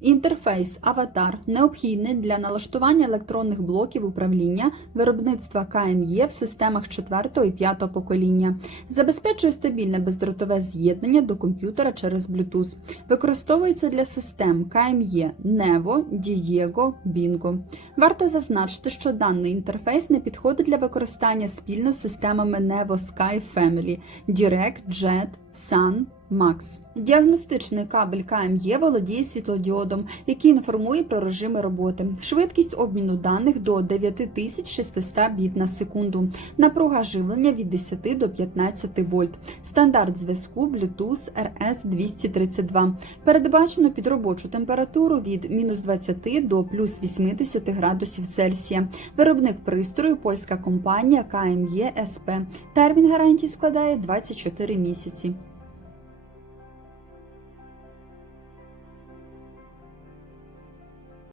Інтерфейс Аватар необхідний для налаштування електронних блоків управління виробництва КМЄ в системах 4 і 5 покоління. Забезпечує стабільне бездротове з'єднання до комп'ютера через Bluetooth. Використовується для систем КМЄ Nevo, Diego, Bingo. Варто зазначити, що даний інтерфейс не підходить для використання спільно з системами Nevo Sky Family, Direct, Jet, Sun, Max. Діагностичний кабель КМЄ володіє світлодіодом, який інформує про режими роботи, швидкість обміну даних до 9600 біт на секунду, напруга живлення від 10 до 15 вольт, стандарт зв'язку Bluetooth RS-232. Передбачено під робочу температуру від мінус 20 до плюс 80 градусів Цельсія. Виробник пристрою польська компанія КМЄ СП. Термін гарантії складає 24 місяці.